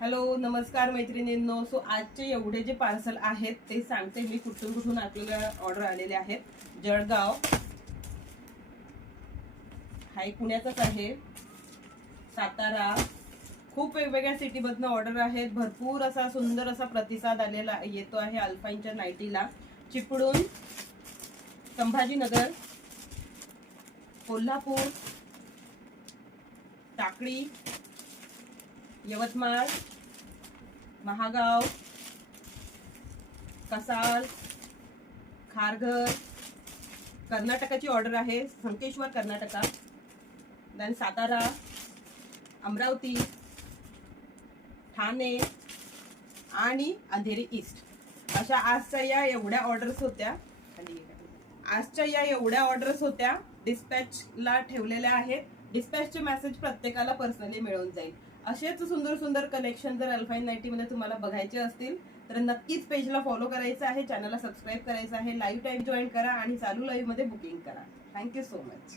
Hello नमस्कार मैत्रिणींनो. So आजचे एवढे जे पार्सल आहेत ते सांगते मी कुठून कुठून आपल्याला ऑर्डर आलेले आहेत. जळगाव, हाय पुण्याचाच आहे, सातारा, खूप वेगवेगळ्या सिटीमधनं ऑर्डर आहेत. भरपूर असा सुंदर असा प्रतिसाद आलेला येतो आहे अल्फाईनच्या नाईटीला. चिपळूण, संभाजीनगर, कोल्हापूर, टाकळी, यवतमाळ, महागाव, कसाल, खारघर, कर्नाटकाची ऑर्डर आहे, संकेश्वर कर्नाटका, देन सातारा, अमरावती, ठाणे आणि अंधेरी ईस्ट. अशा आजच्या या एवढ्या ऑर्डर्स होत्या. डिस्पॅचला ठेवलेल्या आहेत. डिस्पॅचचे मेसेज प्रत्येकाला पर्सनली मिळून जाईल. असेच सुंदर सुंदर कलेक्शन जर अल्फाईन नाईटीमध्ये तुम्हाला बघायचे असतील तर नक्कीच पेजला फॉलो करायचं आहे, चॅनलला सबस्क्राईब करायचं आहे, लाईव्ह टाईम जॉईन करा आणि चालू लाईव्ह मध्ये बुकिंग करा. Thank you so much.